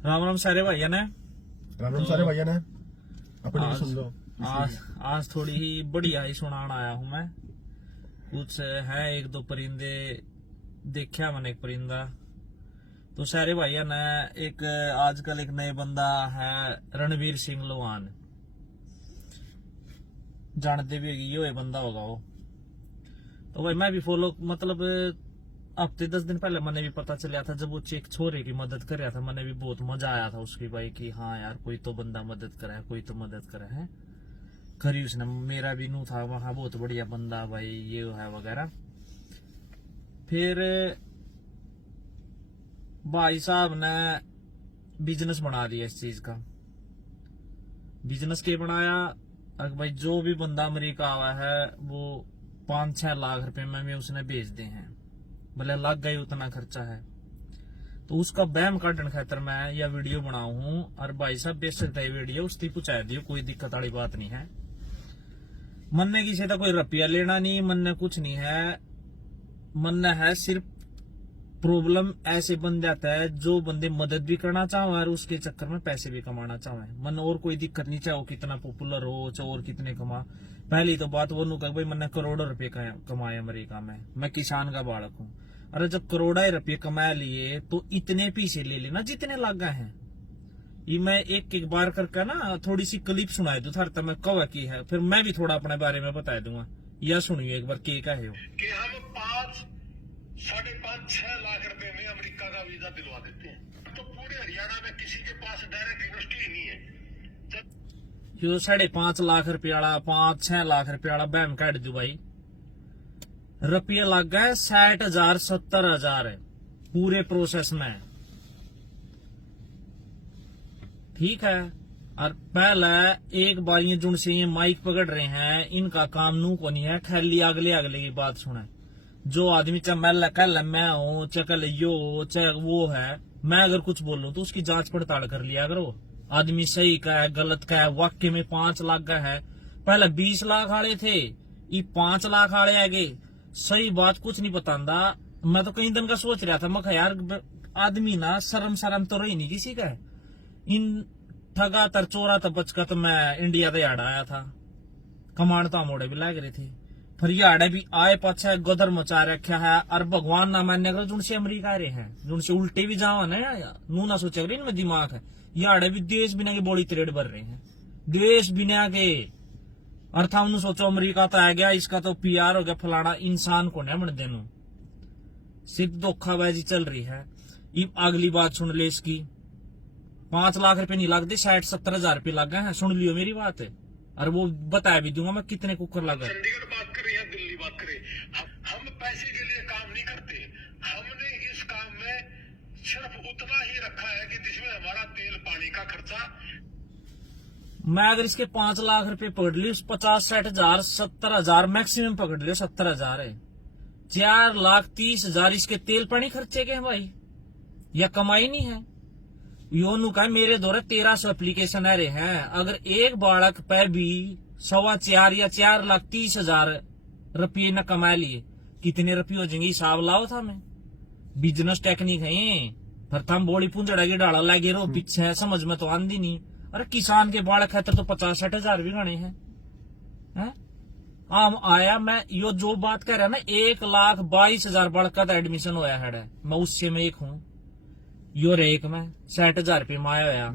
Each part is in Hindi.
राम राम सारे भैया ने। राम राम सारे भैया ने। अपनी भी आज- सुन लो। आज थोड़ी ही बढ़िया ही सुनान आया हूं मैं। कुछ है एक दो परिंदे देखा मैंने। एक परिंदा तो सारे भैया ने एक आजकल एक नए बंदा है रणवीर सिंह लोहान, जानते भी होगी ये बंदा होगा वो। तो भाई मैं भी फॉलो मतलब हफ्ते 10 दिन पहले मैंने भी पता चला था जब वो एक छोरे की मदद कर रहा था। मैंने भी बहुत मजा आया था उसकी भाई कि हाँ यार कोई तो बंदा मदद करे है, कोई तो मदद करे है। करी उसने, मेरा भी नू था वहां बहुत बढ़िया बंदा भाई ये है वगैरह। फिर भाई साहब ने बिजनेस बना दिया इस चीज का। बिजनेस के बनाया अगर भाई जो भी बंदा अमेरिका आवा है वो 5-6 लाख रुपए में उसने भेज दे हैं, भले लग गए उतना खर्चा है। तो उसका बैम काटन खातर मैं यह वीडियो बनाऊ हूं। और भाई साहब बेच सकता है वीडियो उसकी पूछा दियो, कोई दिक्कत वाली बात नहीं है। मन ने किसी का कोई रुपया लेना नहीं, मन ने कुछ नहीं है। मन ने है सिर्फ प्रॉब्लम ऐसे बन जाता है जो बंदे मदद भी करना चाहो और उसके चक्कर में पैसे भी कमाना चाहे। मन और कोई दिक्कत नहीं, चाहे वो कितना पॉपुलर हो चाहे और कितने कमा। पहली तो बात वो कह भाई मैंने करोड़ों रुपए कमाए अमेरिका में, मैं किसान का बालक हूँ। अरे जब करोड़ों रुपये कमा लिए तो इतने पैसे ले लेना जितने लगा हैं। ये मैं एक बार करके ना थोड़ी सी क्लिप सुनाई दूं थार मैं कवा की है, फिर मैं भी थोड़ा अपने बारे में बता दूंगा। यह सुनिए एक बार के का है वो। कि हम 5-6 लाख रुपए में अमेरिका का वीजा दिलवा देते हैं। तो पूरे हरियाणा में किसी के पास डायरेक्ट यूनिवर्सिटी ही नहीं है। जो 5.5 लाख रुपये वाला 5-6 लाख रुपये वाला बैम काट दू भाई। रुपये लग गए 60,000 70,000 पूरे प्रोसेस में। ठीक है। और पहले एक बार ये जुन से ये माइक पकड़ रहे हैं इनका काम नू को नहीं है, खाली अगले अगले की बात सुने। जो आदमी चाहे मैं कल मैं हूं चाहे कल यो हो चाहे वो है, मैं अगर कुछ बोलूं तो उसकी जांच पड़ताल कर लिया करो। आदमी सही का है गलत का है। वाक्य में 5 लाख का है, पहले 20 लाख वाले थे ये 5 लाख वाले आगे। सही बात कुछ नहीं बतांदा। मैं तो कई दिन का सोच रहा था, मैं यार आदमी ना शर्म तो रही नहीं किसी का। इन ठगा तर चोरा तो बचकर तो मैं इंडिया से याड आया था, कमांड तो मोड़े भी लग रहे थे। फिर याडे भी आए पाछे गदर मचा रखा है। और भगवान ना मान्य करो जिनसे अमरीका रहे हैं, जिनसे उल्टे भी जाओ ना नू ना सोचा करें इनमें दिमाग है। याडे भी देश बिना के बड़ी त्रेड भर रहे हैं, देश बिना के। अर्थ हम सोचो अमरीका तो आ गया इसका तो PR हो गया फलाना, इंसान को नहीं बन देनु। सिर्फ धोखाबाजी चल रही है। अगली बात सुन ले इसकी। 5 लाख रुपए नहीं लगते, 60-70 रुपये लग गए हैं। सुन लियो मेरी बात है और वो बता भी दूंगा मैं कितने कुकर लगा। चंडीगढ़ बात करें या दिल्ली बात करें, हम पैसे के लिए काम नहीं करते। हमने इस काम में सिर्फ उतना ही रखा है कि जिसमें हमारा तेल पानी का खर्चा। मैं अगर इसके 5 लाख रुपए पकड़ लियो, 50-60,000 70,000 मैक्सिमम पकड़ लियो, 70,000 है। 4,30,000 इसके तेल पानी खर्चे के हैं भाई, या कमाई नहीं है। योनू का मेरे द्वारा 1300 एप्लीकेशन आ रहे हैं। अगर एक बालक पे भी 4.25 या 4,30,000 रुपये न कमा लिए कितने रुपये हो जाएंगे हिसाब लाओ था। मैं बिजनेस टेक्निक है पर थम बोली पुंजड़ा की डाला लगे रो पीछे है, समझ में तो आंदी नहीं। अरे किसान के बालक है तो 50-60,000 भी गणे हैं। आम आया मैं यो जो बात कह रहा ना 1,22,000 बालक का एडमिशन होया है, मैं उससे में एक हूँ। यो रेक में 60,000 रुपये माया होया,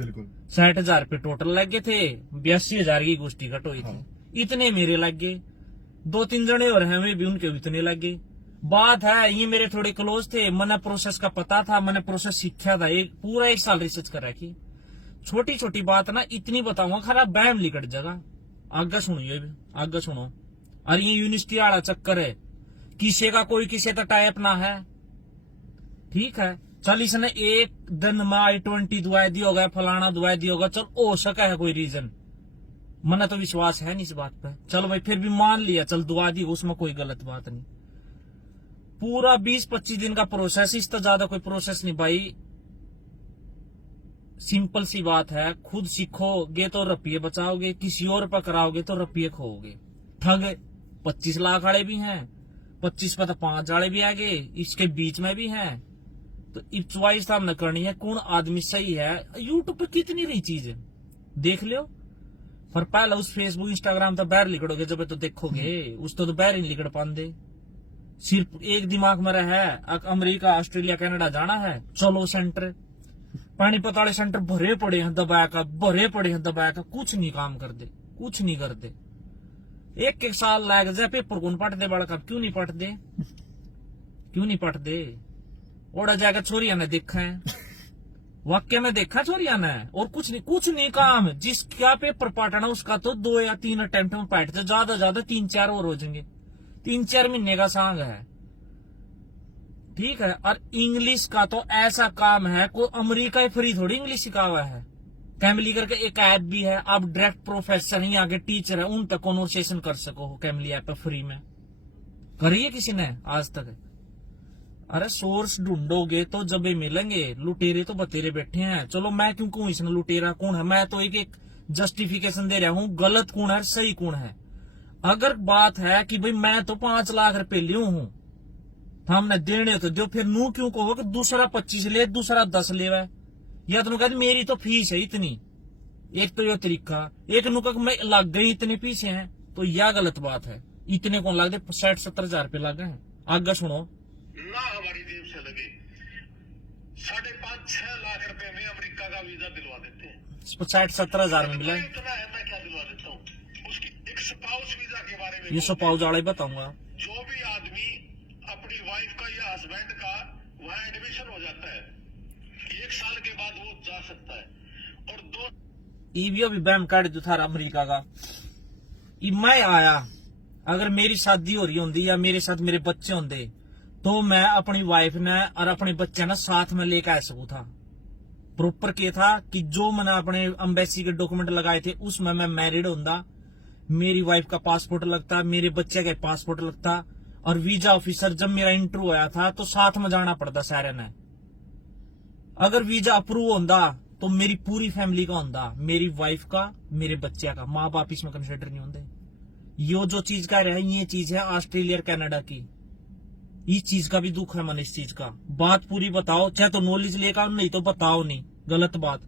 60,000 रुपये टोटल लग गए थे। 82,000 की गोष्ठी कट हुई थी। इतने मेरे लग गए, 2-3 जने और हैं वे भी उनके इतने लग गए। बात है ये मेरे थोड़े क्लोज थे, मैंने प्रोसेस का पता था, मैंने प्रोसेस सीखा था। पूरा 1 साल रिसर्च कर रखी। छोटी छोटी बात ना इतनी बताऊंगा खराब बैम लिकट जगह। आगे सुनो, ये आगे सुनो। और ये यूनिवर्सिटी वाला चक्कर है, किसी का कोई किसी का टाइप ना है। ठीक है चल इसने एक दिन में I-20 दुआई दी होगा, फलाना दुआई दी होगा, चल हो सका है कोई रीजन। मना तो विश्वास है नहीं इस बात पे, चल भाई फिर भी मान लिया, चल दुआ दी उसमें कोई गलत बात नहीं। पूरा 20-25 दिन का प्रोसेस, इससे ज्यादा कोई प्रोसेस नहीं भाई। सिंपल सी बात है, खुद सीखोगे तो रुपये बचाओगे, किसी और पर कराओगे तो रुपये खोओगे। ठग 25 लाख वाले भी हैं, 25 पर तो 5 वाले भी आगे, इसके बीच में भी हैं। तो इब चॉइस हमने करनी है कौन आदमी सही है। यूट्यूब पे कितनी रही चीज है देख लियो, पर पहले उस फेसबुक इंस्टाग्राम तो बाहर लिखड़ोगे जब तो देखोगे, उस तो बाहर ही नहीं लिखड़ पाते। सिर्फ एक दिमाग में रहा है अमेरिका ऑस्ट्रेलिया कनाडा जाना है, चलो सेंटर पानीपत वाले सेंटर भरे पड़े हैं दबाया का, भरे पड़े हैं दबाया का, कुछ नहीं काम कर दे, कुछ नहीं करते। एक एक साल लग जाए पेपर कौन पढ़ दे बड़ा, क्यों नहीं पढ़ दे, क्यों नहीं पढ़ दे। ओड़ा जाकर छोरिया ने देखा है, वाक्य में देखा छोरिया ने, और कुछ नहीं काम। जिसका पेपर पाटना उसका तो 2 या 3 अटेम्प्ट में पाट जाए, ज्यादा 3-4 और हो जाएंगे, 3-4 महीने का सांग है, ठीक है। और इंग्लिश का तो ऐसा काम है को अमेरिका ही फ्री थोड़ी इंग्लिश सिखा हुआ है। कैमली करके एक ऐप भी है, आप डायरेक्ट प्रोफेसर ही आगे टीचर है उन तक कॉन्वर्सेशन कर सको हो कैमली ऐप पे फ्री में। करिए किसी ने आज तक? अरे सोर्स ढूंढोगे तो जब मिलेंगे। लुटेरे तो बतेरे बैठे हैं, चलो मैं क्यों कहूं इसने लुटेरा कौन है, मैं तो एक जस्टिफिकेशन दे रहा हूं गलत कौन है सही कौन है। अगर बात है कि भाई मैं तो 5 लाख रुपए लियो हूं, हमने देने तो दो, फिर नू क्यों कहो कि दूसरा 25 ले दूसरा 10 ले, या तो कहते मेरी तो फीस है इतनी। एक तो ये तरीका, एक नु कह मैं लग गई इतने पीछे हैं, तो यह गलत बात है। इतने कौन लग गए? 60-70 हजार रुपये लग गए। आगे सुनो ना, हमारी जेब से लगे 5.5-6 लाख रुपए में अमेरिका का वीजा दिलवा देते हैं। 60-70 हजार में मिला। इतना है, मैं क्या दिलवा देता हूँ। उसकी एक स्पाउस वीजा के बारे में ये स्पाउस वाला ही बताऊंगा। जो भी आदमी अपनी वाइफ का या हस्बैंड का वहाँ एडमिशन हो जाता है, 1 साल के बाद वो जा सकता है। और 2 ईवीओ भी बैम काट दो थारा अमेरिका का। मैं आया, अगर मेरी शादी हो रही होंगी या मेरे साथ मेरे बच्चे होंगे, तो मैं अपनी वाइफ ने और अपने बच्चे ने साथ में लेकर आ सकूं था। प्रॉपर क्या था कि जो मैंने अपने एम्बेसी के डॉक्यूमेंट लगाए थे उसमें मैं मैरिड होंदा, मेरी वाइफ का पासपोर्ट लगता, मेरे बच्चे का पासपोर्ट लगता, और वीजा ऑफिसर जब मेरा इंटरव्यू आया था तो साथ में जाना पड़ता सारे ने। अगर वीजा अप्रूव होंदा तो मेरी पूरी फैमिली का होंदा, मेरी वाइफ का, मेरे बच्चे का, माँ बाप इसमें कंसिडर नहीं होंगे। यो जो चीज का रहा ये चीज है ऑस्ट्रेलिया कनाडा की, इस चीज का भी दुख है मन, इस चीज का। बात पूरी बताओ, चाहे तो नॉलेज लेकर नहीं तो बताओ नहीं, गलत बात।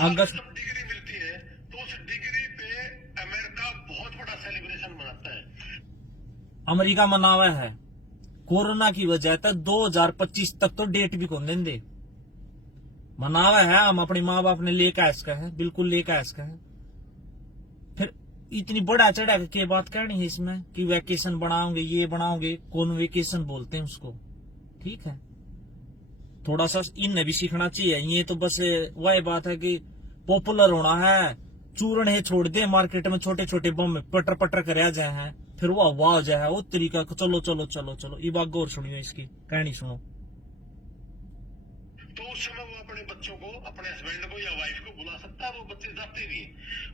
अगर जब डिग्री मिलती है तो उस डिग्री पे अमेरिका बहुत बड़ा सेलिब्रेशन मनाता है। अमेरिका मनावा है कोरोना की वजह तक 2025 तक तो डेट भी कौन देंगे, मनावा है। हम अपने माँ बाप ने लेकर ऐसा है, बिल्कुल लेकर ऐसा है। फिर इतनी बड़ा चढ़ा के बात कहनी है इसमें कि वैकेशन बनाओगे, ये बनाओगे, कौन वेकेशन बोलते हैं उसको, ठीक है। थोड़ा सा इनने भी सीखना चाहिए। ये तो बस वही बात है कि पॉपुलर होना है, चूरण है छोड़ दे मार्केट में, छोटे छोटे बम पटर पटर कर जाए हैं, फिर वो वाह हो जाए वो तरीका। चलो चलो चलो चलो, ये बात गौर सुनियो, इसकी कहानी सुनो। तो उस समय वो अपने बच्चों को, अपने हस्बैंड को या वाइफ को बुला सकता है, वो बच्चे जाते भी हैं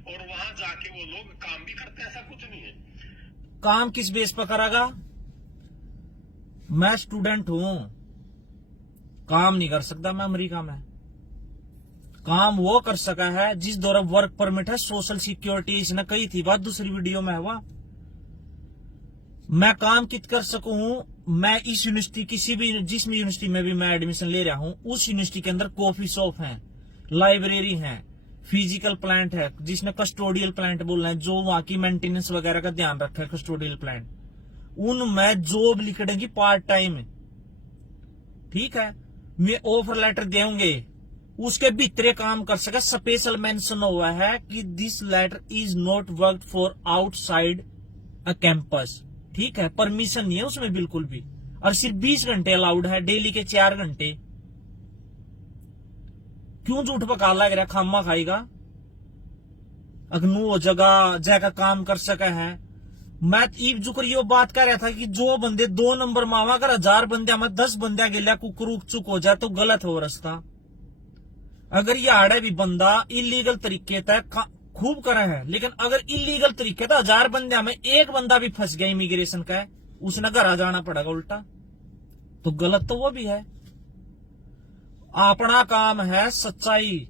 और वहां जाके वो लोग काम भी करते हैं, ऐसा कुछ नहीं है। काम किस बेस पर करेगा? मैं स्टूडेंट हूं, काम नहीं कर सकता मैं अमेरिका में। काम वो कर सका है जिस दौरा वर्क परमिट है, सोशल सिक्योरिटी, इसने कही थी बात दूसरी वीडियो में है वह। मैं काम कित कर सकूं? मैं इस यूनिवर्सिटी, किसी भी जिस यूनिवर्सिटी में भी मैं एडमिशन ले रहा हूं, उस यूनिवर्सिटी के अंदर कॉफी शॉप है, लाइब्रेरी है, फिजिकल प्लांट है, जिसने कस्टोडियल प्लांट बोलना है, जो वहां की मेंटेनेंस वगैरह का ध्यान रखा है, कस्टोडियल प्लांट, उनमें जॉब लिखेंगे पार्ट टाइम, ठीक है। मैं ऑफर लेटर देंगे, उसके भीतरे काम कर सके। स्पेशल मेंशन हुआ है कि this letter is not work for outside a campus, ठीक है। परमिशन नहीं है उसमें बिल्कुल भी, और सिर्फ 20 घंटे अलाउड है, डेली के 4 घंटे। क्यों झूठ पका लग रहा, खामा खाएगा। अग्नू जगह जगह काम कर सका है। मैं जुकर ये बात कर रहा था कि जो बंदे 2 नंबर मावा अगर 1000 बंदे में 10 बंदे गिला कुकरूक चुक हो जाए तो गलत हो रास्ता। अगर ये आड़े भी बंदा इलीगल तरीके तक खूब करे है, लेकिन अगर इलीगल तरीके तो 1000 बंदे में एक बंदा भी फंस गया इमिग्रेशन का है, उसने घर आ जाना पड़ेगा उल्टा, तो गलत तो वो भी है। अपना काम है सच्चाई,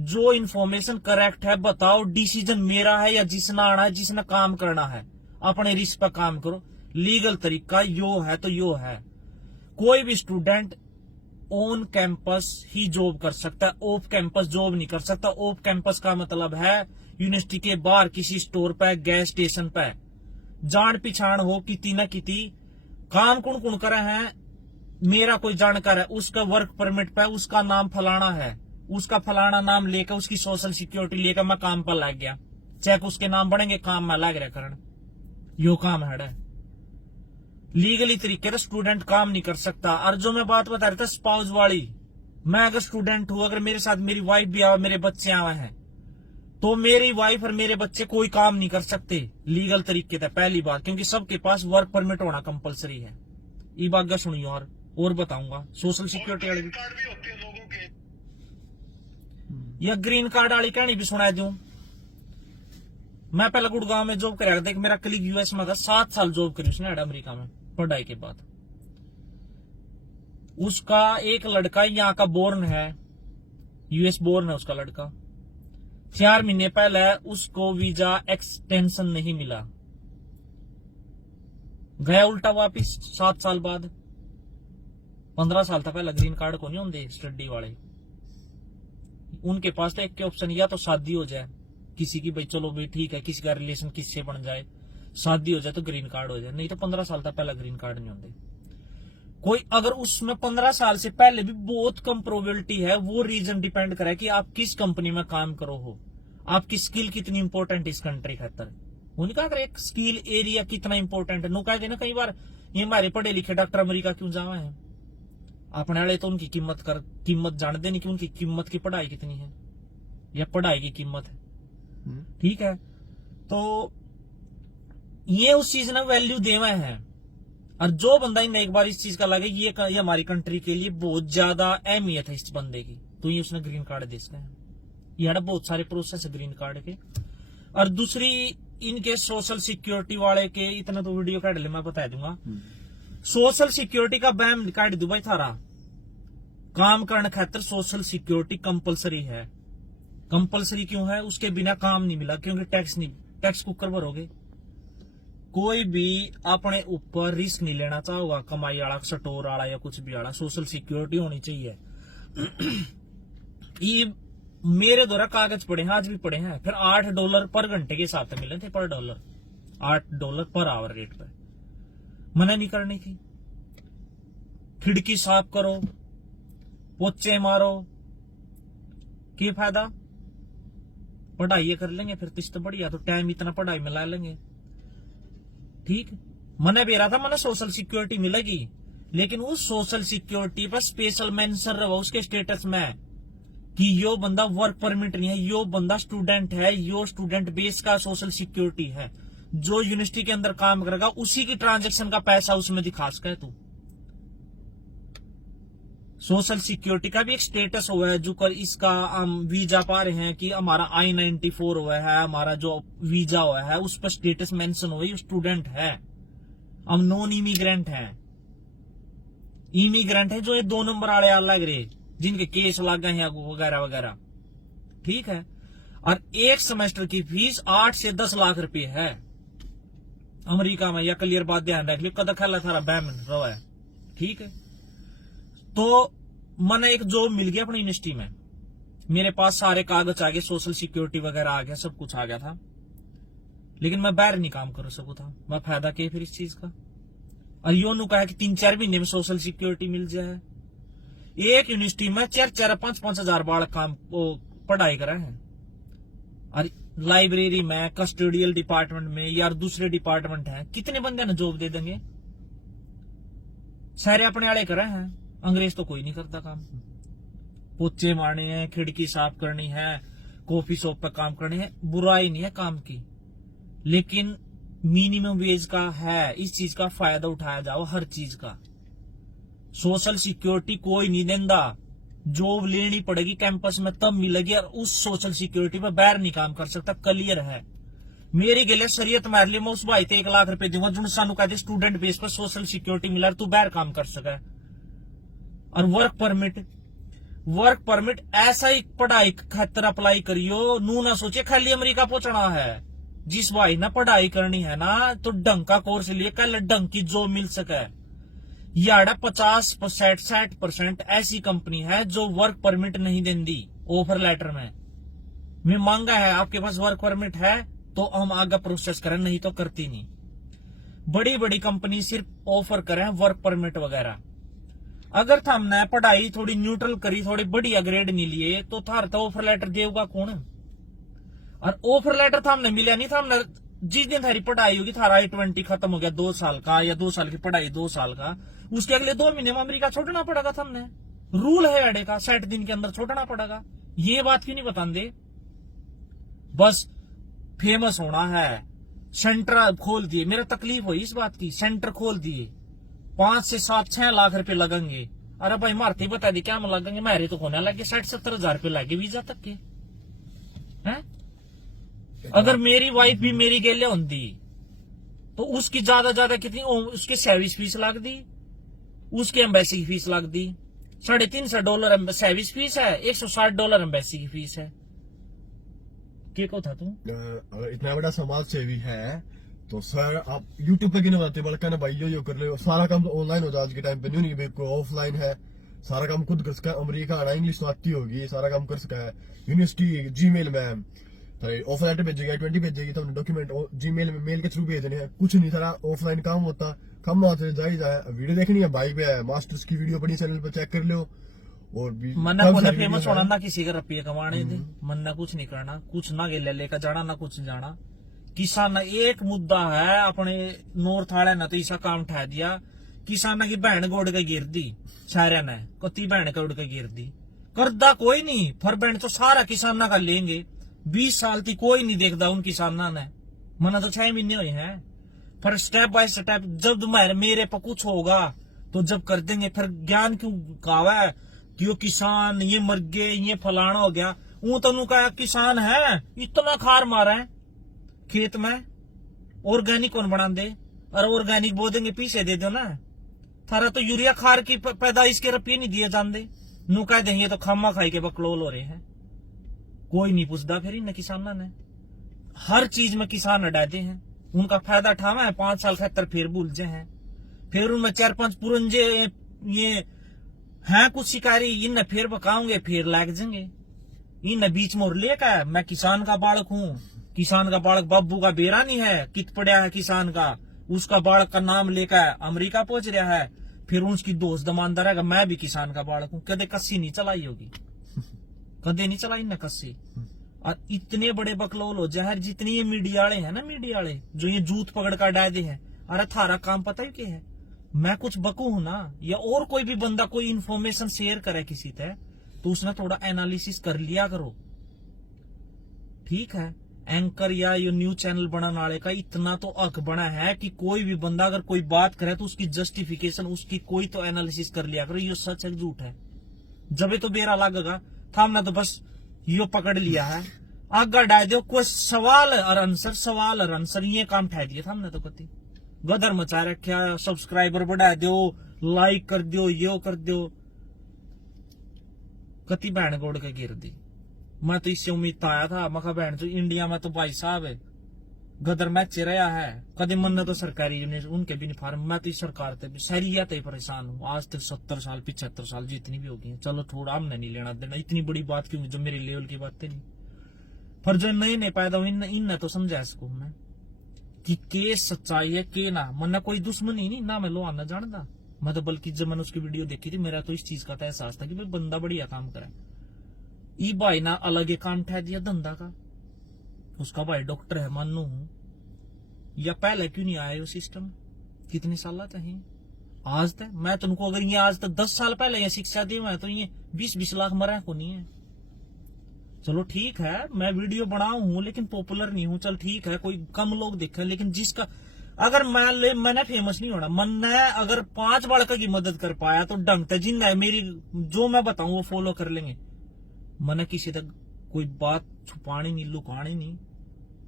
जो इन्फॉर्मेशन करेक्ट है बताओ। डिसीजन मेरा है या जिसने आना है, जिसने काम करना है, अपने रिस्क पर काम करो। लीगल तरीका यो है तो यो है। कोई भी student on campus he job कर सकता है, ऑफ कैंपस जॉब नहीं कर सकता। ऑफ कैंपस का मतलब है यूनिवर्सिटी के बाहर किसी स्टोर पे, गैस स्टेशन पे जान पिछाण हो किती ना किती काम कुण कुण करे हैं। मेरा कोई जानकार है, उसका वर्क परमिट पे उसका नाम फलाना है, उसका फलाना नाम लेकर उसकी सोशल सिक्योरिटी लेकर मैं काम पर लग गया, चेक उसके नाम बढ़ेंगे, काम में लग रहा करण, यो काम है। लीगली तरीके से स्टूडेंट काम नहीं कर सकता। और जो मैं बात बता रहा था स्पाउस वाली, मैं अगर स्टूडेंट हूं, अगर मेरे साथ मेरी वाइफ भी आवा, मेरे बच्चे आवे हैं, तो मेरी वाइफ और मेरे बच्चे कोई काम नहीं कर सकते लीगल तरीके से, पहली बात, क्योंकि सबके पास वर्क परमिट होना कंपलसरी है। ये बात सुनिए और बताऊंगा सोशल सिक्योरिटी वाली भी। कार्ड भी होते हैं लोगों के। या ग्रीन कार्ड वाली कहानी भी सुना दूं। मैं पहले गुड़गांव में जॉब कर था, मेरा कलीग यूएस में था, 7 साल जॉब करी उसने अमेरिका में पढ़ाई के बाद। उसका एक लड़का यहाँ का बोर्न है, यूएस बोर्न है उसका लड़का। 4 महीने पहले उसको वीजा एक्सटेंशन नहीं मिला, गया उल्टा वापिस 7 साल बाद। 15 साल था पहले ग्रीन कार्ड को नहीं होंगे स्टडी वाले, उनके पास तो एक के ऑप्शन, या तो शादी हो जाए किसी की, भाई चलो भाई ठीक है, किसी का रिलेशन किससे बन जाए, शादी हो जाए तो ग्रीन कार्ड हो जाए, नहीं तो 15 साल तक पहले ग्रीन कार्ड नहीं होते कोई। अगर उसमें 15 साल से पहले भी बहुत कम प्रोबेबिलिटी है, वो रीजन डिपेंड करे कि आप किस कंपनी में काम करो हो, आपकी स्किल कितनी इंपॉर्टेंट इस कंट्री खातर। उनका अगर एक स्किल एरिया कितना इंपॉर्टेंट है, नो कह देना कई बार ये हमारे पढ़े लिखे डॉक्टर अमेरिका क्यों जावा है, अपने वाले तो उनकी कीमत जानते नहीं कि उनकी कीमत की पढ़ाई कितनी है या पढ़ाई की कीमत है। ठीक है, तो ये उस चीज ने वैल्यू देवा है। और जो बंदा इन एक बार इस चीज का लगे ये हमारी कंट्री के लिए बहुत ज्यादा अहमियत है इस बंदे की, तो ये उसने ग्रीन कार्ड दे सकते हैं। ये बहुत सारे प्रोसेस है ग्रीन कार्ड के। और दूसरी इनके सोशल सिक्योरिटी वाले के, इतना तो वीडियो काट ले मैं बता दूंगा। सोशल सिक्योरिटी का बैम काट दू भाई थारा, काम करने खातर सोशल सिक्योरिटी कंपलसरी है। कंपलसरी क्यों है? उसके बिना काम नहीं मिला, क्योंकि टैक्स कुकर भरोगे। कोई भी अपने ऊपर रिस्क नहीं लेना चाहोगा, कमाई वाला, स्टोर वाला या कुछ भी वाला, सोशल सिक्योरिटी होनी चाहिए। ये मेरे द्वारा कागज पड़े हैं, आज भी पड़े हैं। फिर $8 पर घंटे के हिसाब से मिले थे, पर डॉलर $8 पर आवर रेट पर। मना नहीं करनी थी। खिड़की साफ करो, पोचे मारो, क्या फायदा? पढ़ाई कर लेंगे फिर किस्त बढ़िया, तो टाइम इतना पढ़ाई में ला लेंगे। ठीक, मैंने भी रहा था मैंने सोशल सिक्योरिटी मिलेगी, लेकिन उस सोशल सिक्योरिटी पर स्पेशल मेंशन रहा उसके स्टेटस में कि यो बंदा वर्क परमिट नहीं है, यो बंदा स्टूडेंट है, यो स्टूडेंट बेस का सोशल सिक्योरिटी है। जो यूनिवर्सिटी के अंदर काम करेगा उसी की ट्रांजैक्शन का पैसा उसमें दिखा सके तू। सोशल सिक्योरिटी का भी एक स्टेटस हुआ है, जो कर इसका हम वीजा पा रहे हैं कि हमारा I-94 हुआ है, हमारा जो वीजा हुआ है उस पर स्टेटस मेंशन हुआ है स्टूडेंट है, हम नॉन इमिग्रेंट हैं। इमिग्रेंट है जो ये 2 नंबर वाले अलग रहे, जिनके केस लग गए हैं वगैरह वगैरह। ठीक है, और एक सेमेस्टर की फीस 8 से 10 लाख रुपए है अमेरिका में। या क्लियर बात ध्यान रख लियो, कदा खेला थारा बैम रहा है। ठीक है, तो मैंने एक जॉब मिल गया अपनी यूनिवर्सिटी में, मेरे पास सारे कागज आ गए, सोशल सिक्योरिटी वगैरह आ गया, सब कुछ आ गया था, लेकिन मैं बाहर नहीं काम कर सकूं था। मैं फायदा क्या फिर इस चीज का? और यो कहा कि 3-4 महीने में सोशल सिक्योरिटी मिल जाए। एक यूनिवर्सिटी में 4-5 हजार बालक काम पढ़ाई करा है, और लाइब्रेरी में, कस्टोडियल डिपार्टमेंट में या दूसरे डिपार्टमेंट है, कितने बंदे ने जॉब दे देंगे? सारे अपने वाले कर रहे हैं, अंग्रेज तो कोई नहीं करता काम। पोचे मारने हैं, खिड़की साफ करनी है, कॉफी शॉप पे काम करनी है, बुराई नहीं है काम की, लेकिन मिनिमम वेज का है, इस चीज का फायदा उठाया जाओ हर चीज का। सोशल सिक्योरिटी कोई नहीं देता, जॉब लेनी पड़ेगी कैंपस में तब मिलेगी, और उस सोशल सिक्योरिटी पर बाहर नहीं काम कर सकता, क्लियर है। मेरी गले शरीयत मार ली, मैं उस भाई को 1 लाख रुपए दूंगा जो सानू कहते स्टूडेंट बेस पर सोशल सिक्योरिटी मिला, तू बाहर काम कर सके। और वर्क परमिट ऐसा ही पढ़ाई खातर अप्लाई करियो, नू ना सोचे खाली अमेरिका पहुंचना है। जिस भाई ना पढ़ाई करनी है ना, तो ढंग का कोर्स लिए कल ढंग की जॉब मिल सके। याड़ा 50% 60% ऐसी कंपनी है जो वर्क परमिट नहीं देंदी ऑफर लेटर में। मैं मांगा है आपके पास वर्क परमिट है तो हम आगे प्रोसेस करें, नहीं तो करती नहीं। बड़ी बड़ी कंपनी सिर्फ ऑफर करें वर्क परमिट वगैरह। अगर हमने पढ़ाई थोड़ी न्यूट्रल करी, थोड़ी बढ़िया ग्रेड नहीं लिए तो थार तो ऑफर लेटर देगा कौन? और ऑफर लेटर थामने मिला नहीं, थामने जिस दिन थारी पढ़ाई होगी, थारा I-20 खत्म हो गया 2 साल का, या 2 साल की पढ़ाई 2 साल का, उसके अगले 2 महीने में अमेरिका छोड़ना पड़ेगा। हमने रूल है अड़े का 60 दिन के अंदर छोड़ना पड़ेगा। ये बात क्यों नहीं बताते? बस फेमस होना है। सेंटर खोल दिए, मेरा तकलीफ हुई इस बात की, सेंटर खोल दिए 5 से 7 6 लाख रुपए लगेंगे। अरे भाई मारते बता दी क्या में लगेंगे, मेरे तो होने लगे 60-70 हजार रुपए लगे वीजा तक के हैं। अगर मेरी वाइफ भी मेरी गेले होती तो उसकी ज्यादा कितनी, उसकी सर्विस फीस लग दी, उसकी एम्बेसी की फीस लग दी। $350 सर्विस फीस है, $160 एम्बेसी की फीस है। क्या को था तुम? अगर इतना बड़ा समाज सेवी है तो सर आप YouTube पे क्यों नहीं बताते, बल्कि ना भाई यो कर ले। सारा काम तो ऑनलाइन हो जाए आज के टाइम पे, नहीं भाई कोई ऑफलाइन है। सारा काम खुद कर सका, अमेरिका आना, इंग्लिश तो आती होगी, सारा काम कर सका है। यूनिवर्सिटी जीमेल में ऑफर लेटर भेजेगी, I-20 भेजेगी, तो डॉक्यूमेंट जीमेल में मेल के थ्रू भेजने हैं। कुछ नहीं, सारा ऑफलाइन काम होता, कम होते जाए। वीडियो देखनी है भाई पे, मास्टर्स की वीडियो बड़ी चैनल पर चेक कर लो। और भी मन्ना को फेमस होना ना, किसी का रुपये कमाने दे, मन्ना कुछ नहीं करना, कुछ ना गेले लेकर जाना, ना कुछ जाना। किसान एक मुद्दा है अपने नॉर्थ वाले ने तो ऐसा काम ठा दिया, किसान की बहन गोड़ के गिर दी, सारे ने कत्ती बहन के उड़ के गिर दी। करदा कोई नहीं, फर बहन तो सारा किसाना का लेंगे। 20 साल थी कोई नहीं देखता उन किसाना ने, मना तो 6 महीने हुए हैं। फिर स्टेप बाय स्टेप जब मेरे पर कुछ होगा तो जब कर देंगे। फिर ज्ञान क्यों गावा है कि वो किसान ये मर गए, ये फलाना हो गया। वो तो कहा किसान है, इतना खार मारा है खेत में, ऑर्गेनिक कौन बना दे? और ऑर्गेनिक बो देंगे पीछे दे दो ना, थारा तो यूरिया खार की पैदाइश के रुपये नहीं दिए जाते। नू कह देंगे तो खामा खाई के बकलोल हो रहे हैं, कोई नहीं पूछता। फिर इन किसाना ने हर चीज में किसान अडाते हैं, उनका फायदा उठावा है। 5 साल खतर फिर भूल जाए हैं, फिर उनमें 4-5 पुरंजे ये हैं कुछ शिकारी, इन फिर बकाऊंगे, फिर लाग जाएंगे। इन बीच में लेकर मैं किसान का बालक हूँ, किसान का बालक बाबू का बेरा नहीं है, कित पड़ा है किसान का, उसका बालक का नाम लेकर अमेरिका पहुंच रहा है। फिर उसकी दोस्त दमानदार है, मैं भी किसान का बालक हूँ। कदे कस्सी नहीं चलाई होगी, कदे नहीं चलाई ना कस्सी। और इतने बड़े बकलोल हो जहर, जितनी ये मीडिया वाले हैं ना, मीडिया वाले जो ये जूत पकड़ कर डायदे हैं। अरे थारा काम पता है क्या है? मैं कुछ बकू हूं ना, या और कोई भी बंदा कोई इन्फॉर्मेशन शेयर करे किसी से, तो उसने थोड़ा एनालिसिस कर लिया करो, ठीक है? एंकर या ये न्यूज चैनल बनाने वाले का इतना तो हक बना है कि कोई भी बंदा अगर कोई बात करे तो उसकी जस्टिफिकेशन, उसकी कोई तो एनालिसिस कर लिया करो, ये सच है झूठ है। जब तो बेरा लगेगा, थामना तो बस यो पकड़ लिया है, आगे डाल दो कोई सवाल और आंसर, ये काम ठा दिया था हमने तो कति गदर मचा रखा। सब्सक्राइबर बढ़ा दो, लाइक कर दो, यो कर दो, कति बहन गोड़ के गिर दी। मैं तो इससे उम्मीद आया था, मखा बहन जो इंडिया में तो भाई साहब है गदर मैच रहा है। कदे मन तो सरकारी उनके भी नहीं फार्म, मैं तो इस सरकार से सरिया ही परेशान हूँ। आज तक 70 साल 75 साल जितनी भी होगी, चलो थोड़ा हमने नहीं लेना देना, इतनी बड़ी बात क्यों जो मेरे लेवल की बातें नहीं। पर जो नए पैदा हुए इन तो समझा इसको मैं कि के सच्चाई है के ना। मन कोई दुश्मनी नहीं ना, मैं लोहा ना जानता। मैं तो बल्कि जब मैंने उसकी वीडियो देखी थी, मेरा तो इस चीज का एहसास था कि भाई बंदा बढ़िया काम करे। ई भाई ना अलग एक काम ठह दिया धंधा का, उसका भाई डॉक्टर है मानू हूं, या पहले क्यों नहीं आया वो सिस्टम? कितने साल चाहिए आज तक? मैं तुमको अगर ये आज तक 10 साल पहले ये शिक्षा दी मैं तो ये 20-20 लाख मरा को नहीं है। चलो ठीक है, मैं वीडियो बनाऊ हूं लेकिन पॉपुलर नहीं हूं, चल ठीक है, कोई कम लोग देखे। लेकिन जिसका अगर मैंने फेमस नहीं होना, मैंने अगर 5 बालका की मदद कर पाया तो ढंग जिन मेरी जो मैं बताऊं वो फॉलो कर लेंगे। मैंने किसी तक कोई बात छुपानी नहीं, लुकानी नहीं,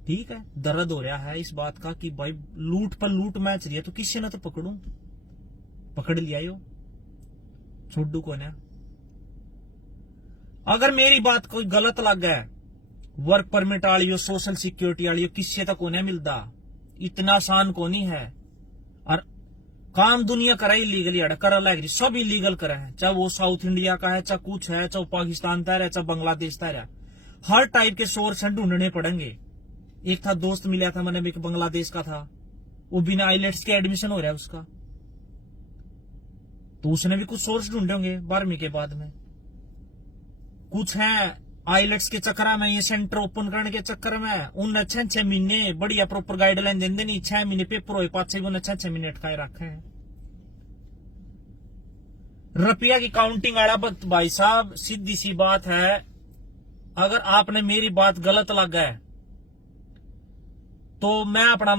ठीक है? दर्द हो रहा है इस बात का कि भाई लूट पर लूट मैच रही है, तो किसी ने तो पकड़ू, पकड़ लिया यो, छोड़ू को ना। अगर मेरी बात कोई गलत लग गया, वर्क परमिट वाली हो, सोशल सिक्योरिटी वाली हो, किसी तक को नहीं मिलता, इतना आसान को नहीं है। और काम दुनिया करा इलीगल यार करा लग रही, सब इलीगल करा है, चाहे वो साउथ इंडिया का है, चाहे कुछ है, चाहे पाकिस्तान तैर है, चाहे बांग्लादेश तैर है, हर टाइप के सोर्स ढूंढने पड़ेंगे। एक था दोस्त मिला था मैंने, एक बांग्लादेश का था, वो बिना आइलेट्स के एडमिशन हो रहा है उसका, तो उसने भी कुछ सोर्स ढूंढे होंगे 12वीं के बाद में। कुछ है आइलेट्स के चक्कर में, ये सेंटर ओपन करने के चक्कर में उन 6 महीने बढ़िया प्रॉपर गाइडलाइन देंगे नहीं, 6 महीने पेपर हुए 5-6 महीने अटकाए रखे हैं। रुपया की काउंटिंग वाला वक्त भाई साहब, सीधी सी बात है, अगर आपने मेरी बात गलत लगा है तो मैं अपना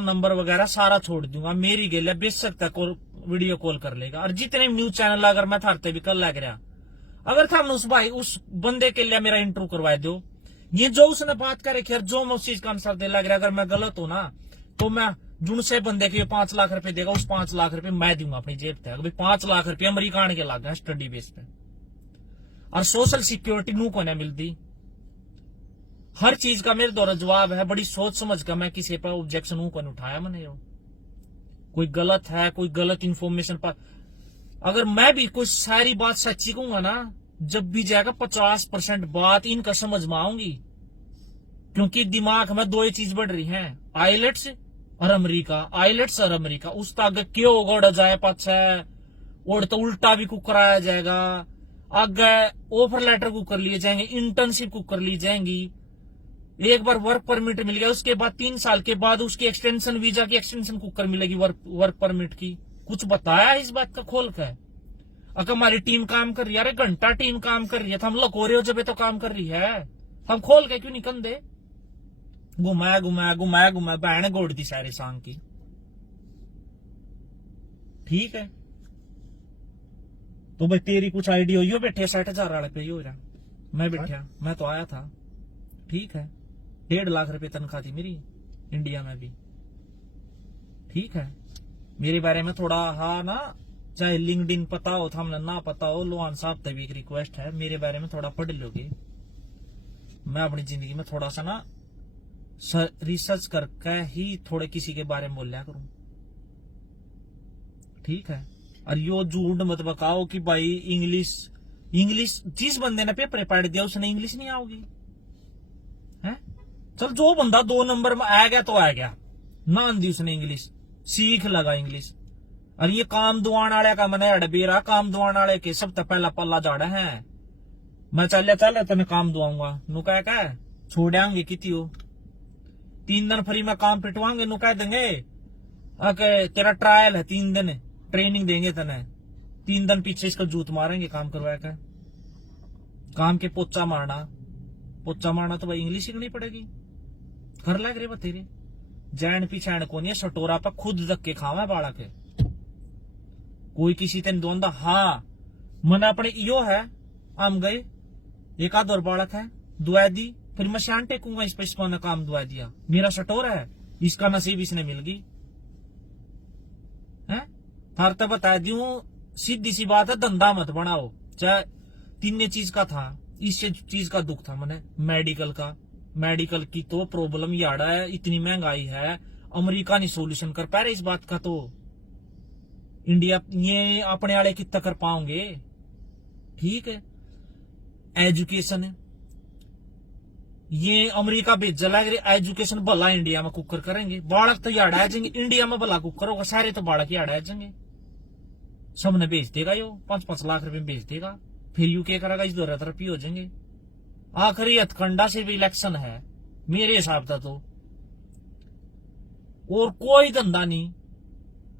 नंबर वगैरह सारा छोड़ दूंगा, मेरी गेल है, बेशक तक वीडियो कॉल कर लेगा। और जितने न्यूज चैनल अगर मैं थारते भी कल लग रहा, अगर था उस बंदे के लिए मेरा इंटरव्यू करवा दो, ये जो उसने बात करे खैर, जो मैं उस चीज का आंसर दे लग रहा, अगर मैं गलत हूं ना तो मैं जुन से बंदे के 5 लाख रुपए देगा, उस 5 लाख रुपए मैं दूंगा अपनी जेब से। अगर 5 लाख रुपए अमरीका आने के लग गए स्टडी बेस पे, और सोशल सिक्योरिटी नू को नहीं मिलती। हर चीज का मेरे द्वारा जवाब है, बड़ी सोच समझ कर मैं किसी पर ऑब्जेक्शन को नहीं उठाया मैंने। कोई गलत है, कोई गलत इंफॉर्मेशन पर अगर मैं भी कोई सारी बात सच्ची कहूंगा ना, जब भी जाएगा 50% बात इनका समझ में आऊंगी, क्योंकि दिमाग में 2 ही चीज बढ़ रही हैं, आइलेट्स और अमेरिका, आइलेट्स और अमेरिका। उस तक क्यों उड़ जाए पाछे, और तो उल्टा भी कुक कराया जाएगा, आगे ऑफर लेटर कुक कर लिए जाएंगे, इंटर्नशिप कुक कर ली जाएंगी, एक बार वर्क परमिट मिल गया उसके बाद 3 साल के बाद उसकी एक्सटेंशन, वीजा की एक्सटेंशन कुक कर मिलेगी वर्क परमिट की। कुछ बताया इस बात का खोल कर? अगर हमारी टीम काम कर रही है, अरे घंटा टीम काम कर रही है, तो हम लोग हो रहे हो जब तो काम कर रही है, हम खोल के क्यों नहीं कंधे घुमाया बहन गोड़ दी सारे सांग की। ठीक है, तो भाई तेरी कुछ आइडिया हो बैठे 60,000 वाले पे हो रहा, मैं बैठा, मैं तो आया था। ठीक है, 1.5 लाख रुपए तनख्वाह थी मेरी इंडिया में भी। ठीक है, मेरे बारे में थोड़ा हाँ ना, चाहे लिंक्डइन पता हो था हमने ना पता हो, लोहान साहब तभी एक रिक्वेस्ट है, मेरे बारे में थोड़ा पढ़ लोगे। मैं अपनी जिंदगी में थोड़ा सा ना रिसर्च करके ही थोड़े किसी के बारे में बोलिया करूं। ठीक है, और यो झूठ मत बकाओ कि भाई इंग्लिश जिस बंदे ने पेपर पढ़ दिया उसने इंग्लिश नहीं आओगी है। चल जो बंदा 2 नंबर में आ गया तो आ गया, ना दी उसने इंग्लिश, सीख लगा इंग्लिश। और ये काम दुआन वाले का मैंने अड़बेरा, काम दुआन वाले के सब तो पहला पल्ला जाड़ा है, मैं चल तेने काम दुआऊंगा, नु कह छोड़ेंगे किती हो, 3 दिन फ्री में काम पिटवाएंगे, नु कह देंगे तेरा ट्रायल है, 3 दिन ट्रेनिंग देंगे तने, 3 दिन पीछे इसका जूत मारेंगे काम करवा के, काम के पोचा मारना तो भाई इंग्लिश सीखनी पड़ेगी। कर लग रहे बतेरे जैन पिछैन को नहीं, सटोरा पर खुद धक्के खावा बाड़ा के, कोई किसी तेन दोंदा। हाँ मैंने अपने इो है, हम गए 1 आध और बालक है दुआ दी, फिर मैं शान टेकूंगा इस पर, इसको काम दुआ दिया, मेरा सटोरा है, इसका नसीब इसने मिल गई है। हर तो बता दूं सीधी सी बात है, धंधा मत बनाओ। चाहे 3 चीज का था, इस चीज का दुख था मैंने, मेडिकल की तो प्रॉब्लम याड़ा है, इतनी महंगाई है, अमेरिका नहीं सोल्यूशन कर पा रहे इस बात का, तो इंडिया ये अपने वाले कितना कर पाओगे। ठीक है, एजुकेशन है, ये अमेरिका भेजा लग रही एजुकेशन, भला इंडिया में कुकर करेंगे, बालक तो याड़ा आ जाएंगे, इंडिया में भला कुकर होगा, सारे तो बालक याड़ा आ जाएंगे, सबने भेज देगा, यो 5-5 लाख रुपए भेज देगा, फिर यू क्या करेगा, इस 2 तरफ हो जाएंगे। आखिरी हथकंडा से भी इलेक्शन है मेरे हिसाब से, तो और कोई धंधा नहीं।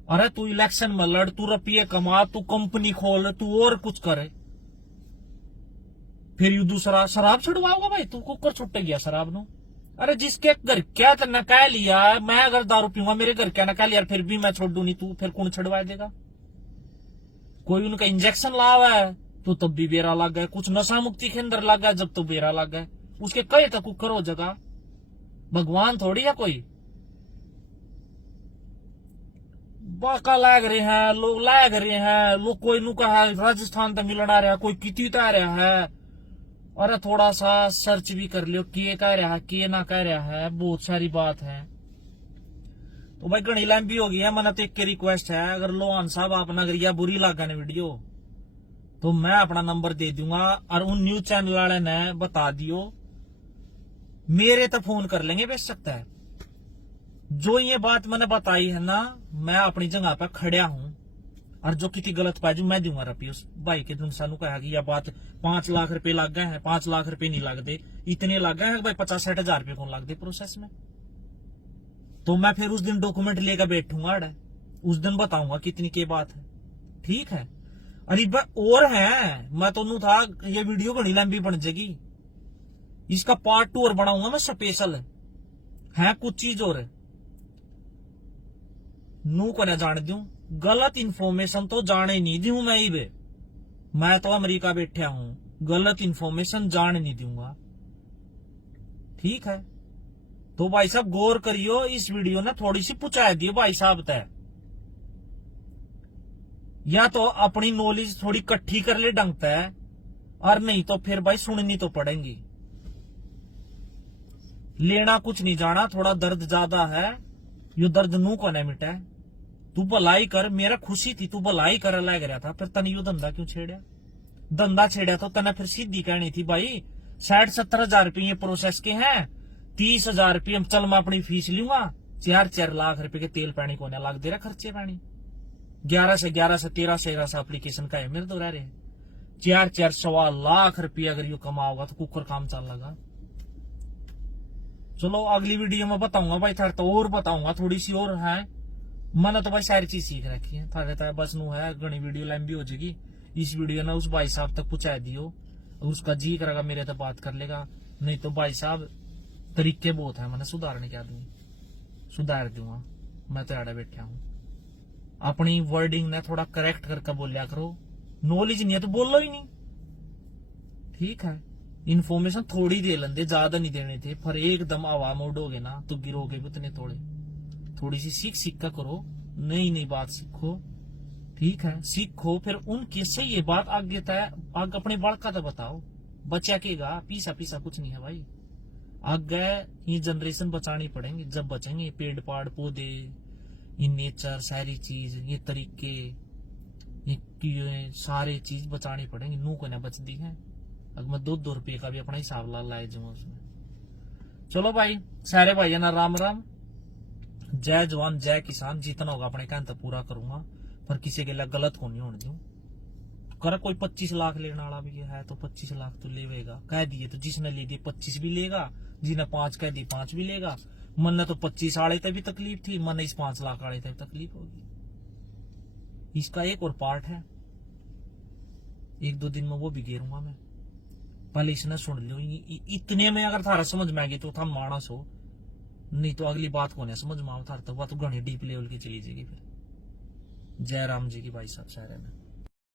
अरे तू इलेक्शन में लड़, तू रुपये कमा, तू कंपनी खोल, तू और कुछ करे, फिर यू दूसरा शराब छुड़वाओगा भाई, तू कुकर छुट्टे गया शराब नो। अरे जिसके घर क्या तेने कह लिया, मैं अगर दारू पीऊंगा मेरे घर क्या ना कह लिया, फिर भी मैं छोड़ दूं नहीं, तू फिर कौन छुड़वा देगा। कोई उनका इंजेक्शन लावा है तो तब भी बेरा लग गए, कुछ नशा मुक्ति केंद्र लग गया जब तो बेरा लग गए, उसके कई तक कुकर हो जगह, भगवान थोड़ी है कोई। बाका लाग रहे हैं लोग, कोई नु कहा राजस्थान तक मिलन आ रहा है, कोई किती आ रहा है। अरे थोड़ा सा सर्च भी कर लियो, के कह रहा है के ना कह रहा है, बहुत सारी बात है। तो भाई घनी लंबी हो गई है। मैंने तो एक रिक्वेस्ट है, अगर लोहान साहब आपने अगर यह बुरी लगा ने वीडियो तो मैं अपना नंबर दे दूंगा और उन न्यूज चैनल वाले ने बता दियो, मेरे तो फोन कर लेंगे बेच सकता है। जो ये बात मैंने बताई है ना, मैं अपनी जगह पर खड़ा हूं और जो किसी गलत पाजू मैं दूंगा रपी। उस भाई के दिन सानू कहा कि यह बात 5 लाख रुपए लग गए हैं, 5 लाख रुपए नहीं लगते, इतने लग गए हैं भाई 50-60 हजार रुपए कौन लगते प्रोसेस में। तो मैं फिर उस दिन डॉक्यूमेंट लेकर बैठूंगा, उस दिन बताऊंगा कितनी के बात है। ठीक है। अरे और है, मैं तो नू था ये वीडियो बड़ी लंबी बन जाएगी, इसका पार्ट 2 और बनाऊंगा मैं स्पेशल। है कुछ चीज और नू को ना जान दूं, गलत इंफॉर्मेशन तो जाने नहीं दूं मैं ही बे। मैं तो अमेरिका बैठा हूं, गलत इंफॉर्मेशन जान नहीं दूंगा। ठीक है। तो भाई साहब गौर करियो, इस वीडियो ने थोड़ी सी पुचाए दियो भाई साहब तय, या तो अपनी नॉलेज थोड़ी इकट्ठी कर ले ढंगता है, और नहीं तो फिर भाई सुननी तो पड़ेगी। लेना कुछ नहीं जाना, थोड़ा दर्द ज्यादा है, यो दर्द नू को नहीं मिटा है। तू भलाई कर, मेरा खुशी थी तू भलाई कर लग रहा था, फिर तने यो धंधा क्यों छेड़ा? धंधा छेड़ा तो तने फिर सीधी कहनी थी भाई 60-70 हजार रुपये प्रोसेस के हैं, 30 हजार रुपये चल मैं अपनी फीस लूंगा, 4-4 लाख रुपए के तेल पानी को लग दे रहा खर्चे पानी, 11 से 13 से एप्लीकेशन का है मेरे तो रह रहे 4-4 सवा लाख रुपये अगर यू कमाओगा तो कुकर काम चल लगा। चलो अगली वीडियो में बताऊंगा भाई, थारे तो और बताऊंगा थोड़ी सी और है। मैंने तो भाई सारी चीज सीख रखी है, थारे तो बस नू है घनी वीडियो लंबी हो जाएगी। इस वीडियो ने उस भाई साहब तक पहुंचा दियो, उसका जी करेगा मेरे तो बात कर लेगा, नहीं तो भाई साहब तरीके बहुत है, मैंने सुधारने के आदमी सुधार दूंगा। मैं तो आड़ा बैठा हूं, अपनी वर्डिंग ने थोड़ा करेक्ट करके बोलिया करो, नॉलेज नहीं है तो बोलो ही नहीं। ठीक है। इन्फॉर्मेशन थोड़ी दे लेंदे, ज्यादा नहीं देने थे, पर एकदम हवा में उड़ोगे ना तो गिरोगे भी उतने थोड़े। थोड़ी सी सीख का करो, नई बात सीखो। ठीक है। सीखो, फिर उनके से ये बात आगे तय आगे अपने बड़का तो बताओ, बचा केगा पीसा कुछ नहीं है भाई। आगे ये जनरेशन बचानी पड़ेंगे, जब बचेंगे पेड़ पाड़ पौधे, ये नेचर सारी चीज, ये तरीके, ये सारे चीज बचानी पड़ेंगे। नू को ना बचती है, अगर मैं 2 रुपये का भी अपना हिसाब लाए जाऊंगा उसमें। चलो भाई सारे भाई ना राम राम, जय जवान जय किसान। जितना होगा अपने कहन तो पूरा करूंगा, पर किसी के लिए गलत को नहीं होने दूं। कर कोई 25 लाख लेने वाला भी है तो 25 लाख तो लेगा, कह दिए तो जिसने ले दिए 25 भी लेगा, जिन्हें 5 कह दिए 5 भी लेगा। मन ने तो 25 वाले तक भी तकलीफ थी, मन इस 5 लाख वाले तक तकलीफ होगी। इसका एक और पार्ट है, 1-2 दिन में वो भी घेरूंगा मैं। पहले इसने सुन लो, इतने में अगर थारा समझ में आएगी तो था मानस हो, नहीं तो अगली बात को नहीं समझ में आओ थारा तो बात घनी डीप लेवल की चली जाएगी। फिर जय राम जी की भाई साहब सारे में।